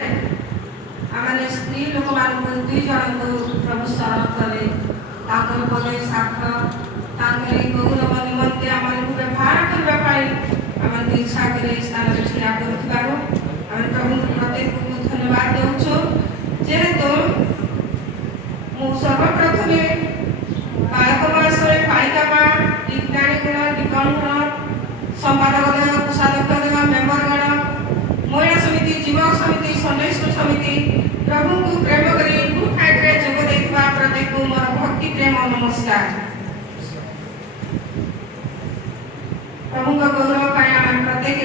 आमने स्त्री लोक मानक दुई जन को प्रभु शरण कले ताकर बोले साथ तांगरे गौरव निमंते आमन को व्यवहार करबा पाई आमन के इच्छा करे स्थान रे छिया करथिबारो आमन प्रभु प्रत्येक को धन्यवाद देउछो जेहेतु मु सर्वप्रथमे बालक मासरे पालिका बा विज्ञानी गण विज्ञान संपादक देव कोषाध्यक्ष देव मेंबर गण महिला समिति युवक समिति संदेश समिति प्रभु को प्रेम करी गुड फ्राइडे जोग देथिबा प्रत्येक को मोर भक्ति प्रेम नमस्कार। प्रभु का गौरव पाए हम प्रत्येक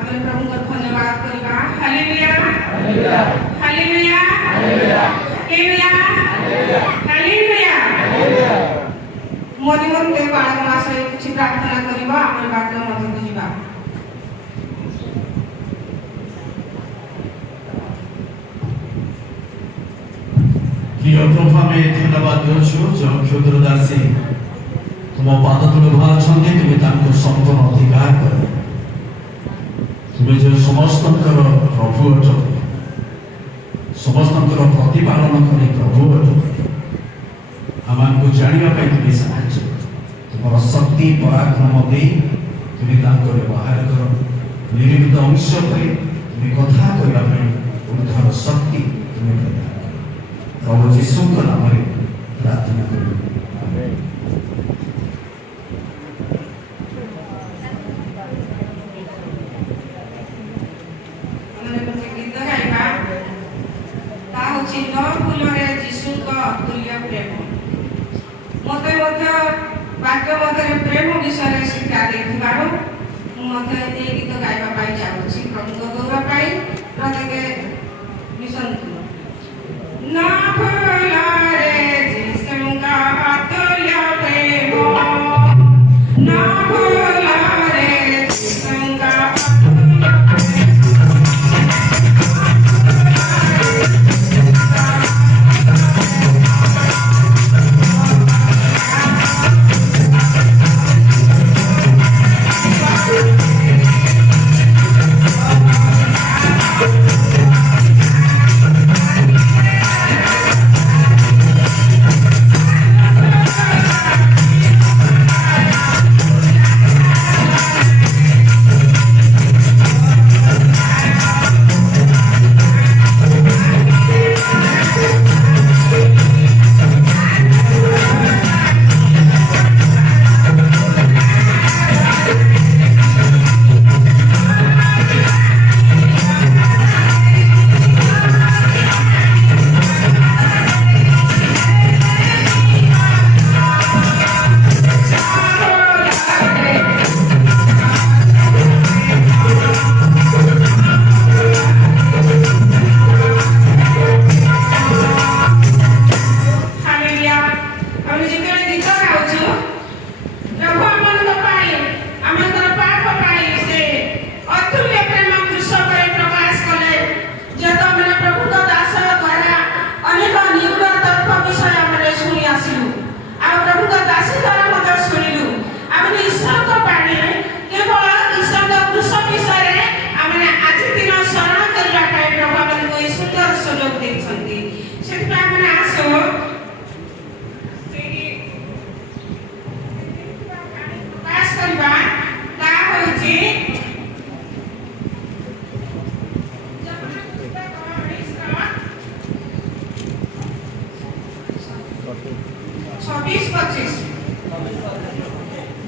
हम प्रभु को धन्यवाद करबा। Hallelujah hallelujah hallelujah hallelujah hallelujah hallelujah. Modi मते बालक मासे किछि प्रार्थना करबा हम बात मते बुझिबा। प्रिय प्रभु हमें धन्यवाद देउछु जो क्षुद्र दासी तुम पाद तले भाछन्ते तुम तांको संपूर्ण अधिकार कर तुम जो समस्त प्रभु अट समस्त प्रतिपालन करे प्रभु अट हमको जानिबा पई तुम साहाय्य तुम शक्ति पराक्रम दे तुम तांको व्यवहार कर निरीमित अंश पई तुम कथा करबा पई उद्धार शक्ति तुम प्रदान प्रभु यीशु के नाम में प्रार्थना करूं आमेन। हमने कुछ गीत गाइबा ता होछि न फूलरे यीशु का अतुल्य प्रेम मते मध्य वाक्य मध्य प्रेम विषय शिक्षा देखिबारो मते ए गीत गाइबा पाई चाहूछि प्रभु को गौरव पाई प्रत्येक मिशन ना फूलरे यीशु का अतुल्य प्रेम ना फूलरे यीशु का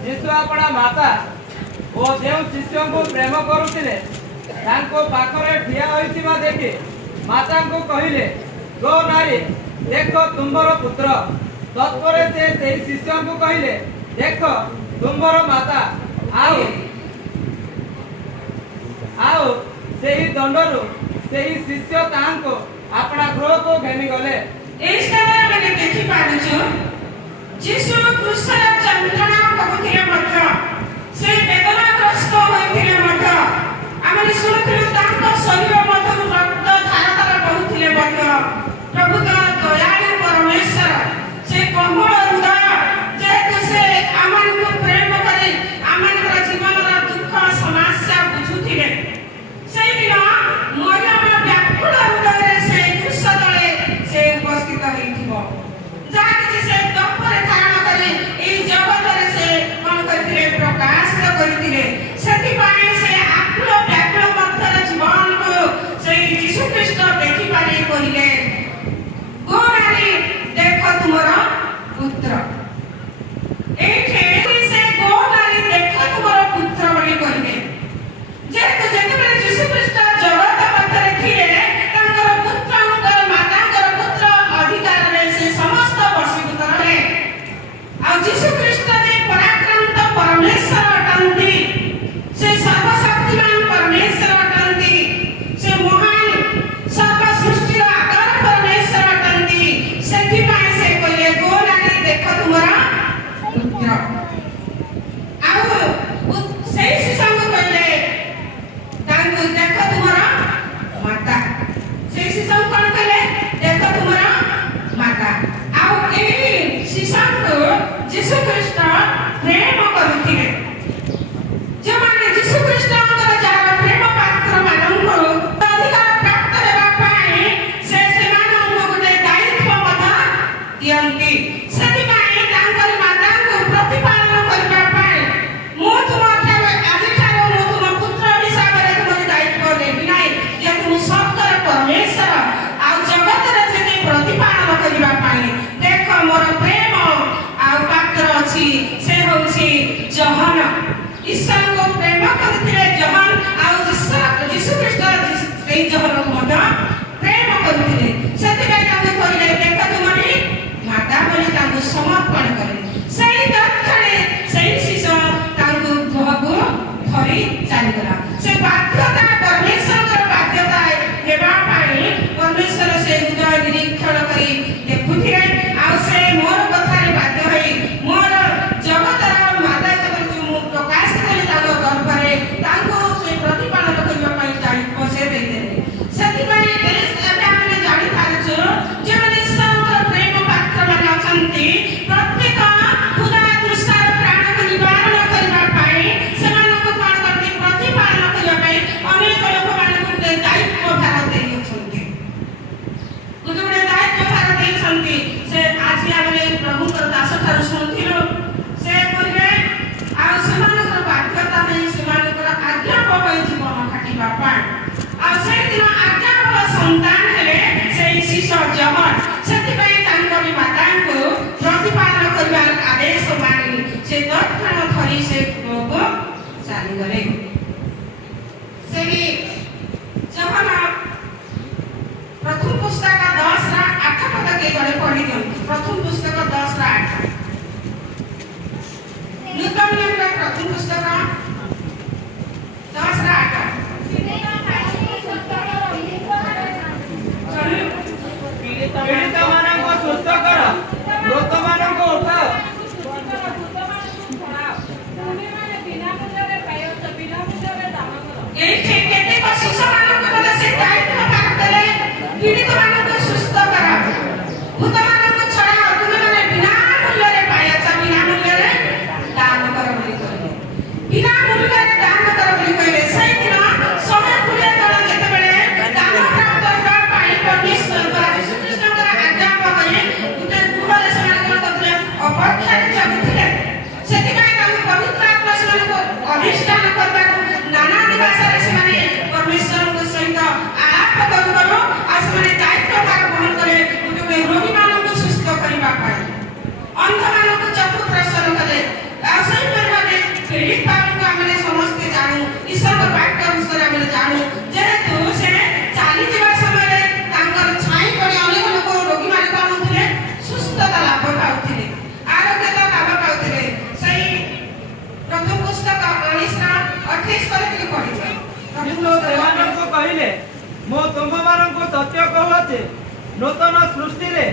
यीशु अपना माता और जो शिष्यों को प्रेम करुले पाखरे ठिया होइथिबा देखि माता को कहिले गो नारी देखो तुम्बर पुत्र तत्परे से शिष्यों को कहिले देखो तुम्बर माता आओ आओ सेही दंडरु सेही शिष्य तांको अपना गृह को घेनी गले। एई समय मैंने देखि पारुछु यीशु क्रूसर यंत्रणा भोगुथिले मध्य से वेदनाग्रस्त होइथिले मध्य आमे सुनिथिलु तांको शरीर मध्यरु रक्त धारा धारा बहुथिले मध्य प्रभु का दयालु परमेश्वर से कोमल हृदय जेतु से आमनको प्रेम करी आमनकर जीवनर दुख समस्या बुझुथिले सेई दिन मरियम व्याख्या ईश्वर को प्रेम करथिले जहान आउ यीशु ख्रीष्ट एई जहान को मत प्रेम करथिले सेति पे तांको कहले देख तुमनी माता बोली तांको समर्पण करे सेई दक्षणे सेई शिशु तांको गहको धरी चली गला से बाध्यता परमेश्वर बाध्यता हेबा पाई परमेश्वर से हृदय निरीक्षण करी देखुथिले आउ से मोर कथारे बाध्य होई मोर जगतर माता जगत मु प्रकाश करी ताको गर्भरे ताको से प्रतिपालन करबा पई जाई पसे देई देले सेति पई एबे हमने जानि पारछु जे माने ईश्वरक प्रेम पात्र माने अछंती प्रत्येक खुदा दुष्टार प्राण को निवारण करबा पई सेमानको कोन करती प्रतिपालन करबा पई अनेक लोक मानको दायित्व भार देई अछंती गुजुडे दायित्व भार देई अछंती से आज हमने प्रभु को दास ठार सुनथिलो से कहले आ सेमानकर बाध्यता नै सेमानकर आज्ञा पई जीवन काटिबा पाई आ से दिन आज्ञा पई संतान हेले से शिशु जहन सेति पई तांकर माता को प्रतिपालन करबार आदेश मानि से दक्षिण थरी से को चाली गले से जहन प्रथम पुस्तक 10 रा 8 पद के गले पढ़ी दियो प्रथम पुस्तक 10 रा 8 नूतन नियम का प्रथम पुस्तक 10 रा 8 पीड़ित माननको सुस्थ कर मृत माननको उठाओ एठी केते को शिशु माननको बोले से दायित्व भाग देले पीड़ित माननको सुस्थ करा भूत माननको छड़ा तुमे माने बिना मूल्य रे पाया बिना मूल्य रे दान कर बोली कहले बिना मूल्य रे दान कर बोली कहले सही दिन समय खुले तळ जेते बेले दान प्राप्त करबा पाई परमेश्वर द्वारा यीशु ख्रीष्टकर आज्ञा पाए गुटे गुहरे समान करतले अपेक्षा चाहूଥିଲେ ସେଥିପାଇଁ ତାଙ୍କୁ ପବିତ୍ର ଆତ୍ମା ସେମାନଙ୍କୁ ଅଧିଷ୍ଠାନ କରିବାକୁ नाना भाषा से परमेश्वर सहित आलाप करू आ से दायित्व भाग ग्रहण करे गोटे रोगी मान सुस्थ करने अंध मान चक्षु प्रसन्न कले पीड़ित को आम समस्ते जानू ईश्वर वाक्य विषय आम जानू जेहेतु से चली जा समय छाई पड़े अनेक लोक रोगी मान कौन थे सुस्थता लाभ पाते आरोग्यता लाभ पाते से प्रथम पुस्तक 28 पद के पढ़िबे यीशु सेमाननको कहिले मो तुममाननको सत्य कहूचे नूतन सृष्टि रे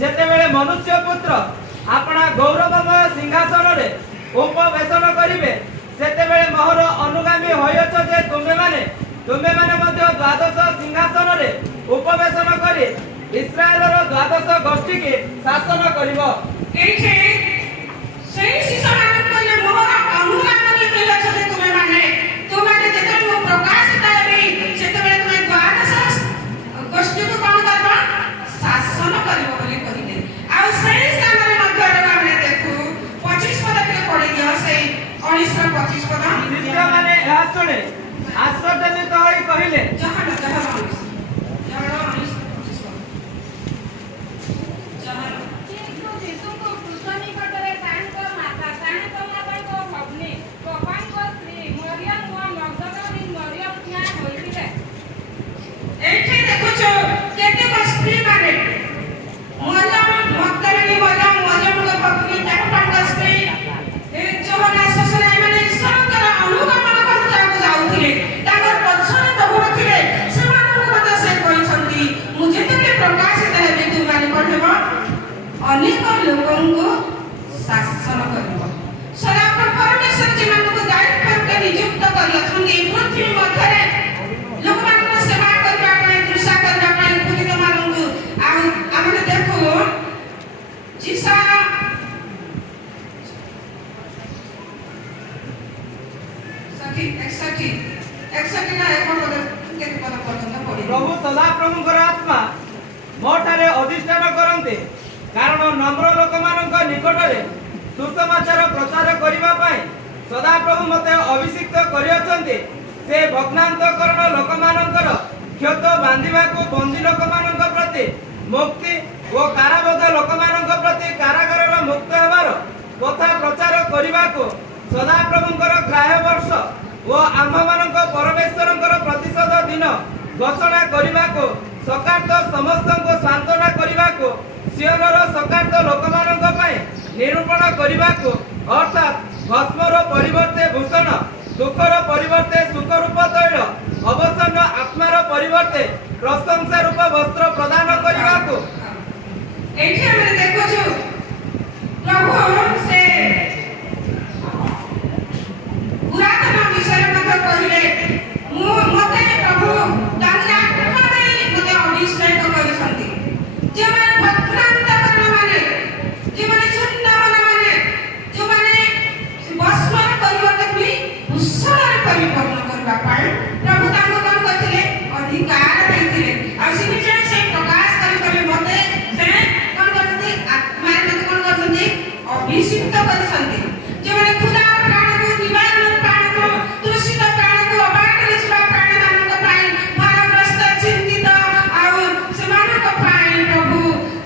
जेतेबेले मनुष्य पुत्र आपणा गौरवमय सिंहासन रे उपवेशन करिवे सेतेबेले मोहर अनुगामी होयछ जे तुमे माने मध्य द्वादश सिंहासन रे उपवेशन करी इस्राएल रो द्वादश गोष्ठी के शासन करिवो एठी सेही शिशु माननको ले मोहर अनुगामी होयछ जे तुमे माने जेते मु प्रकाशित हेबी सेतेबेले तुमे द्वादश गोष्ठी को कोन करबा शासन करबो बोली कहिले आ सेही स्थान रे मध्य रे हमने देखु 25 पद के पढ़ि दियो सेही 19 रा 25 पद शिष्य माने यह सुने आश्चर्यजनित होई कहिले जहान 25 अनेक लोगों शासन करिवो सदा परमेश्वर जी मानको दायित्व के नियुक्त करियो छंगे पृथ्वी मध्यरे लोक मानको सेवा करबा पई कृषा करबा पई पुजित मानको आ हमने देखो जीसा सठी 61 ना एक पद के पद पर्यंत पढि प्रभु सदा प्रभुଙ୍କର आत्मा मोठारे अधिष्ठान करन्ते कारण नम्र लोक मानक निकटरे सुसमाचार प्रचार करिबा पई सदा प्रभु मते अभिषिक्त करियछन्ते से भग्नांतकरण लोक मानकर क्षत बांधिबा को बंदी लोक मानक प्रति मुक्ति ओ काराबद्ध लोक मानक प्रति कारागार मुक्त हेबार कथा प्रचार करिबा को ସଦାପ୍ରଭୁଙ୍କର ଗ୍ରାହ୍ୟ ବର୍ଷ ଓ ଆମ୍ଭମାନଙ୍କ ପରମେଶ୍ୱରଙ୍କର ପ୍ରତିଶୋଧ ଦିନ ଘୋଷଣା କରିବାକୁ ସକାର୍ତ୍ତ ସମସ୍ତଙ୍କୁ ସାନ୍ତ୍ୱନା କରିବାକୁ ସିଓନର ସକାର୍ତ୍ତ ଲୋକମାନଙ୍କ ପାଇଁ ନିରୂପଣ କରିବାକୁ ଅର୍ଥାତ୍ ଭସ୍ମର ପରିବର୍ତ୍ତେ ଭୂଷଣ, ଦୁଃଖର ପରିବର୍ତ୍ତେ ସୁଖରୂପ ତୈଳ, ଅବସନ୍ନ ଆତ୍ମାର ପରିବର୍ତ୍ତେ ପ୍ରଶଂସା ରୂପ ବସ୍ତ୍ର ପ୍ରଦାନ କରିବାକୁ। ଏଇଠି ଆମେ ଦେଖୁଛୁ ପ୍ରଭୁ ସେ ପୁରାତନ ବିଷୟରେ ମଧ୍ୟ କହିଲେ, ମୋତେ ପ୍ରଭୁ ତାଙ୍କ ଆତ୍ମା ଦେଇ ମୋତେ ଅଭିଷେକ କରିଛନ୍ତି। ଯେଉଁମାନେ ଭକ୍ତାନ୍ତକରଣମାନେ, ଯେଉଁମାନେ ଛିନ୍ନମନମାନେ, ଯେଉଁମାନେ ଭସ୍ମର ପରିବର୍ତ୍ତେ ବି ଭୂଷଣରେ ପରିବର୍ତ୍ତନ କରିବା ପାଇଁ ପ୍ରଭୁ ତାଙ୍କୁ କ'ଣ କରିଥିଲେ? ଅଧିକାର ଦେଇଥିଲେ। ଆଉ ସେ ନିଜେ ସେ ପ୍ରକାଶ କରିପାରିବେ। ମୋତେ ସେ କ'ଣ କରିଛନ୍ତି? ଆତ୍ମାରେ ମୋତେ କ'ଣ କରିଛନ୍ତି? ଅଭିଷିକ୍ତ କରିଛନ୍ତି। ଯେଉଁମାନେ କ୍ଷୁଧା ପ୍ରାଣକୁ, ନିବାରଣ ପ୍ରାଣକୁ, ତୃଷିତ ପ୍ରାଣକୁ, ଅବାଟରେ ଯିବା ପ୍ରାଣମାନଙ୍କ ପାଇଁ ଭାରଗ୍ରସ୍ତ, ଚିନ୍ତିତ, ଆଉ ସେମାନଙ୍କ ପାଇଁ ପ୍ରଭୁ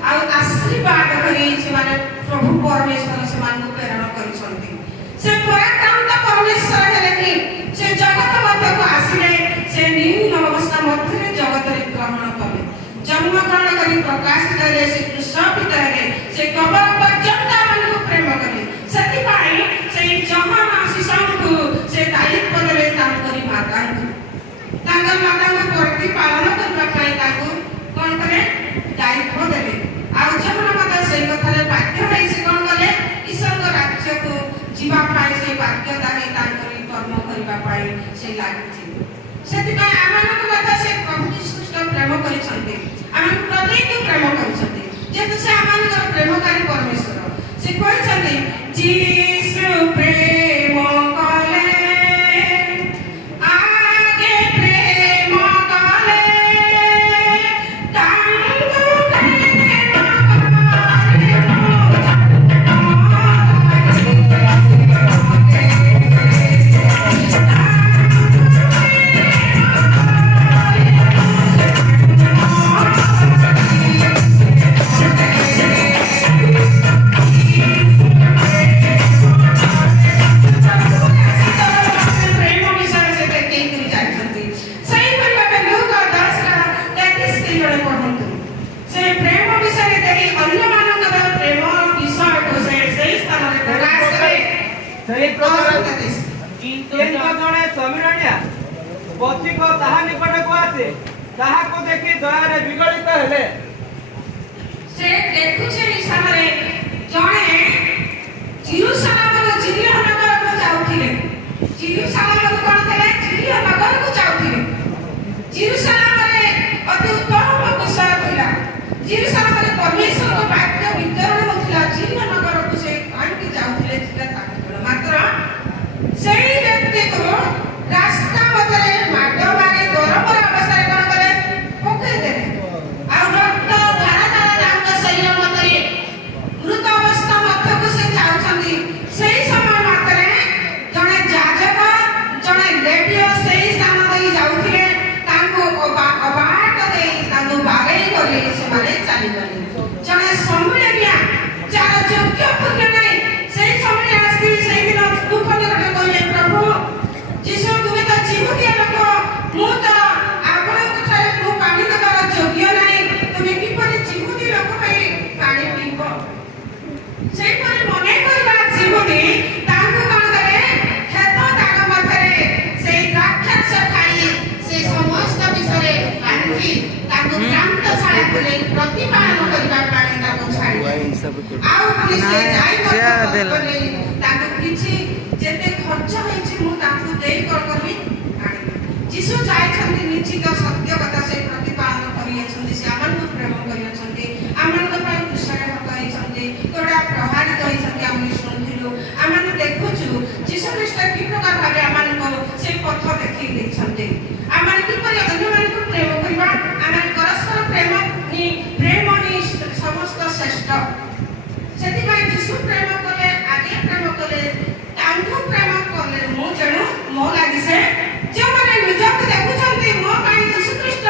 ଆଉ ଆଶୀର୍ବାଦ କରି ସେମାନେ ପ୍ରଭୁ ପରମେଶ୍ୱର ସେମାନଙ୍କୁ ପ୍ରେରଣ କରିଛନ୍ତି। ସେ ପରାକ୍ରାନ୍ତ ପରମେଶ୍ୱର ହେଲେ କି ସେ ଜଗତ ମଧ୍ୟକୁ ଆସିଲେ। ସେ ନିମ୍ନ ଅବସ୍ଥା ମଧ୍ୟରେ ଜଗତରେ ଗ୍ରହଣ କଲେ, ଜନ୍ମଗ୍ରହଣ କରି ପ୍ରକାଶିତ ହେଲେ, ସେ କୃଷିତ ହେଲେ, ସେ କବର ପର୍ଯ୍ୟନ୍ତ ଆମମାନଙ୍କୁ ପ୍ରେମ କଲେ। ସେଥିପାଇଁ ସେଇ ଜହନ ଶିଶୁଙ୍କୁ ସେ ଦାୟିତ୍ୱ ଦେଲେ ତାଙ୍କରି ମାତାଙ୍କୁ, ତାଙ୍କ ମାତାଙ୍କୁ ପ୍ରତିପାଳନ କରିବା ପାଇଁ ତାଙ୍କୁ କ'ଣ କଲେ? ଦାୟିତ୍ୱ ଦେଲେ। ଆଉ ଜହନ ମାତା ସେଇ କଥାରେ ବାଧ୍ୟ ହୋଇ ସେ କ'ଣ କଲେ? ଈଶ୍ୱରଙ୍କ ରାଜ୍ୟକୁ ଯିବା ପାଇଁ ସେ ବାଧ୍ୟତା ହେଇ ତାଙ୍କରି କର୍ମ କରିବା ପାଇଁ ସେ ଲାଗିଥିଲେ। ସେଥିପାଇଁ ଆମମାନଙ୍କୁ ମଧ୍ୟ ସେ ପ୍ରଭୁ ଯୀଶୁ ଖ୍ରୀଷ୍ଟ ପ୍ରେମ କରିଛନ୍ତି, ଆମକୁ ପ୍ରତ୍ୟେକକୁ ପ୍ରେମ କରିଛନ୍ତି। ଯେହେତୁ ସେ ଆମମାନଙ୍କର ପ୍ରେମକାରୀ ପରମେଶ୍ୱର, ସେ କହିଛନ୍ତି ଯୀଶୁ ପ୍ରେମ କଲେ, ଆଗେ ପ୍ରେମ କଲେ, ତାଙ୍କୁ ଜଣେ ସମୀରଣିଆ ପଥିକ ତାହା ନିକଟକୁ ଆସି ତାହାକୁ ଦେଖି ଦୟାରେ ବିଗଳିତ ହେଲେ। ସେ ଦେଖୁଛି ଇଶାନରେ ଜଣେ ଜେରୁସାଲେମର ଜିରିହ ନଗରକୁ ଯାଉଥିଲେ। ଜେରୁସାଲେମରୁ କ'ଣ ଥିଲେ? ଜିରିହ ନଗରକୁ ଯାଉଥିଲେ। ଜେରୁସାଲେମରେ ଅତି ଉତ୍ତମ ବିଷୟ ଥିଲା। ଜେରୁସାଲେମରେ ପରମେଶ୍ୱରଙ୍କ ବାକ୍ୟ ବିତରଣ ହେଉଥିଲା। ଜିରିହ ନଗରକୁ ସେ କାହିଁକି ଯାଉଥିଲେ? ସେଟା ତାକୁ ଜଣା। ମାତ୍ର ସେଇ ବ୍ୟକ୍ତିକୁ ରାସ୍ତା ମଧ୍ୟରେ ମାଡ଼ ମାରି ଗରମର ଅବସ୍ଥାରେ କ'ଣ କଲେ? ପକାଇଦେଲେ। ଆଉ ରକ୍ତ ଧାରା ଧାରା ତାଙ୍କ ଶରୀର ମଧ୍ୟରେ ମୃତ ଅବସ୍ଥା ମଧ୍ୟକୁ ସେ ଯାଉଛନ୍ତି। ସେଇ ସମୟ ମାତ୍ରେ ଜଣେ ଯାଜକ, ଜଣେ ଲେବୀୟ ସେଇ ସ୍ଥାନ ଦେଇ ଯାଉଥିଲେ। ତାଙ୍କୁ ଅବାଟ ଦେଇ ତାଙ୍କୁ ବାଗେଇ କରି ସେମାନେ ଚାଲିଗଲେ। ଜଣେ ସମୁଳିଆ ଯାହାର ଯୋଗ୍ୟ ପୁଣ୍ୟ ନାହିଁ, ସେଇ ସମୁଳିଆ ଆସି ସେଇଦିନ ଦୁଃଖ ନିକଟ କହିଲେ, ପ୍ରଭୁ ଯୀଶୁ ତୁମେ ତ ଜିହୁଦୀୟ ଲୋକ, ମୁଁ ତ ଆପଣଙ୍କ ଠାରେ ମୁଁ ପାଣି ଦେବାର ଯୋଗ୍ୟ ନାହିଁ, ତୁମେ କିପରି ଜିହୁଦୀ ଲୋକ ହୋଇ ପାଣି ପିଇବ? ସେହିପରି ମନେ କରିବା ଜିହୁଦୀ ତାଙ୍କୁ କ'ଣ କଲେ? କ୍ଷେତ ଦାଗ ମଧ୍ୟରେ ସେଇ ଦ୍ରାକ୍ଷାରସ ଖାଇ ସେ ସମସ୍ତ ବିଷୟରେ ଆଣିକି ତାଙ୍କୁ କ୍ରାନ୍ତଶାଳାକୁ ନେଇ ପ୍ରତିପାଳନ କରିବା ପାଇଁ ତାଙ୍କୁ ଛାଡ଼ିଦେଲେ। ଆଉ ପୁଣି ସେ ଯାଇପାରିଲେ ତାଙ୍କୁ କିଛି ଯେତେ ଖର୍ଚ୍ଚ ହେଇଛି ମୁଁ ତାଙ୍କୁ ଦେଇ କ'ଣ କରିବି? ଆଣିବି। ଯୀଶୁ ଯାଇଛନ୍ତି ନିଶ୍ଚିତ ସତ୍ୟ କଥା ସେ ପ୍ରତିପାଳନ କରିଅଛନ୍ତି। ସେ ଆମମାନଙ୍କୁ ପ୍ରେମ କରିଅଛନ୍ତି, ଆମମାନଙ୍କ ପାଇଁ କୃଷକ ହେଇଛନ୍ତି, ତୋଡ଼ା ପ୍ରଭାବିତ ହେଇଛନ୍ତି। ଆମେ ଶୁଣିଥିଲୁ, ଆମେ ଦେଖୁଛୁ ଯୀଶୁ ଖ୍ରୀଷ୍ଟ କି ପ୍ରକାର ଭାବେ ଆମମାନଙ୍କୁ ସେ ପଥ ଦେଖେଇ ଦେଇଛନ୍ତି। ଆମେ କିପରି ଅନ୍ୟମାନଙ୍କୁ ପ୍ରେମ କରିବା, ଆମେ ପରସ୍ପର ପ୍ରେମ ହିଁ ସମସ୍ତ ଶ୍ରେଷ୍ଠ। ସେଥିପାଇଁ ଯୀଶୁ ପ୍ରେମ କଲେ, ଆଗେ ପ୍ରେମ କଲେ, ତାଙ୍କୁ ପ୍ରେମ କଲେ। ମୁଁ ତେଣୁ ମୋ ଲାଗି ସେ ଯେଉଁମାନେ ନିଜକୁ ଦେଖୁଛନ୍ତି ମୋ ପାଇଁ ଯୀଶୁ ଖ୍ରୀଷ୍ଟ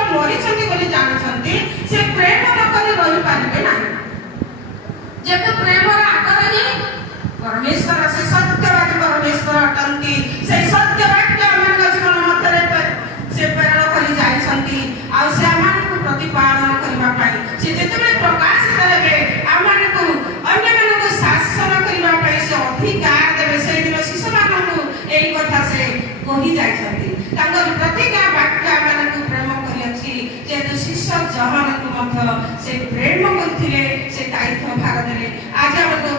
ପ୍ରତିପାଳନ କରିବା ପାଇଁ ସେ ଯେତେବେଳେ ପ୍ରକାଶିତ ହେବେ ଆମମାନଙ୍କୁ ଅନ୍ୟମାନଙ୍କୁ ଶାସନ କରିବା ପାଇଁ ସେ ଅଧିକାର ଦେବେ। ସେଇଦିନ ଶିଶୁମାନଙ୍କୁ ଏଇ କଥା ସେ କହି ଯାଇଛନ୍ତି। ତାଙ୍କର ପ୍ରତିଜ୍ଞା ବାକ୍ୟ ଆମମାନଙ୍କୁ ପ୍ରେମ କରିଅଛି। ଯେହେତୁ ଶିଷ୍ୟ ଜହନକୁ ମଧ୍ୟ ସେ ପ୍ରେମ କରୁଥିଲେ ସେ ଦାୟିତ୍ୱ ଭାଗ ଦେଲେ। ଆଜି ଆମକୁ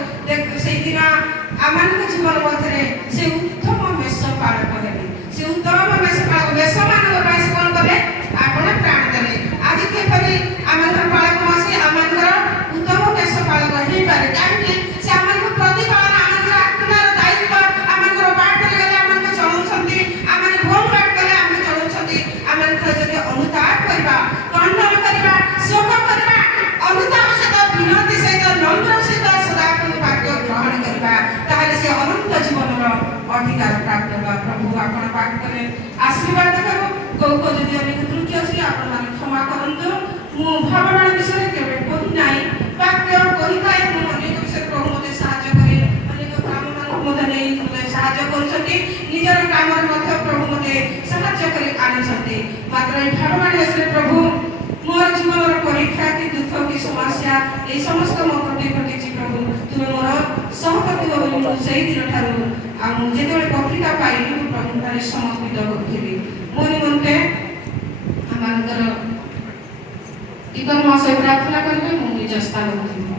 ସେଇଦିନ ଆମମାନଙ୍କ ଜୀବନ ମଧ୍ୟରେ ସେ ଉତ୍ତମ ବେଶ ପାଳନ ହେବେ। ସେ ଉତ୍ତମ ବେଶମାନଙ୍କ ପାଇଁ ସେ କ'ଣ କଲେ? ଆପଣ ପ୍ରାଣ ଦେଲେ। ଆଜି କିପରି ଆମଙ୍କର ପାଳକ ମାସେ ଆମଙ୍କର ଉତ୍ତମ ବେଶ ପାଳକ ହେଇପାରେ? କାହିଁକି? ସେ ଆମମାନଙ୍କୁ ପ୍ରତିପାଳନ ଆମଙ୍କର ଆତ୍ମାର ଦାୟିତ୍ୱ ଆମଙ୍କର ବାଟରେ ଗଲେ ଆମକୁ ଚଳଉଛନ୍ତି। ଆମେ ଭୁଲ ବାଟ ଗଲେ ଆମେ ଚଳଉଛନ୍ତି। ଆମଙ୍କର ଯଦି ଅନୁତାପ କରିବା, ଖଣ୍ଡନ କରିବା, ଶୋକ କରିବା, ଅନୁତାପ ସହିତ ବିନତି ସହିତ ନମ୍ର ସହିତ ସଦାକୁ ବାକ୍ୟ ଗ୍ରହଣ କରିବା, ତାହେଲେ ସେ ଅନନ୍ତ ଜୀବନର ଅଧିକାର ପ୍ରାପ୍ତ ହେବା। ପ୍ରଭୁ ଆପଣ ବାକ୍ୟରେ ଆଶୀର୍ବାଦ କରୁ। କୋଉ କୋଉ ଯଦି ଅନେକ ତ୍ରୁଟି ଅଛି ଆପଣମାନେ କ୍ଷମା କରନ୍ତୁ। ମୁଁ ଭାବନା ବିଷୟରେ କେବେ କହି ନାହିଁ, ବାକ୍ୟ କହିଥାଏ। ମୁଁ ଅନେକ ବିଷୟରେ ପ୍ରଭୁ ମୋତେ ସାହାଯ୍ୟ କରେ। ଅନେକ କାମମାନଙ୍କୁ ମଧ୍ୟ ନେଇ ମୋତେ ସାହାଯ୍ୟ କରୁଛନ୍ତି। ନିଜର କାମରେ ମଧ୍ୟ ପ୍ରଭୁ ମୋତେ ସାହାଯ୍ୟ କରି ଆଣିଛନ୍ତି। ମାତ୍ର এই ଭାବନା ବିଷୟରେ ପ୍ରଭୁ ମୋର ଜୀବନର ପରୀକ୍ଷା କି ଦୁଃଖ କି ସମସ୍ୟା এই ସମସ୍ତ ମୋ ପ୍ରତି ଘଟିଛି। ପ୍ରଭୁ ତୁମେ ମୋର ସହପତି ବୋଲି ମୁଁ ସେଇ ଦିନ ଠାରୁ ମୁଁ ଯେତେବେଳେ ପତ୍ରିକା ପାଇଲି ମୁଁ ପ୍ରଭୁଠାରେ ସମର୍ପିତ କରୁଥିଲି। ମୋ ନିମନ୍ତେ ଆମମାନଙ୍କର ଟିକନ ମହାଶୟ ପ୍ରାର୍ଥନା କରିବେ। ମୁଁ ନିଜ ସ୍ଥାନକୁ ଯିବି।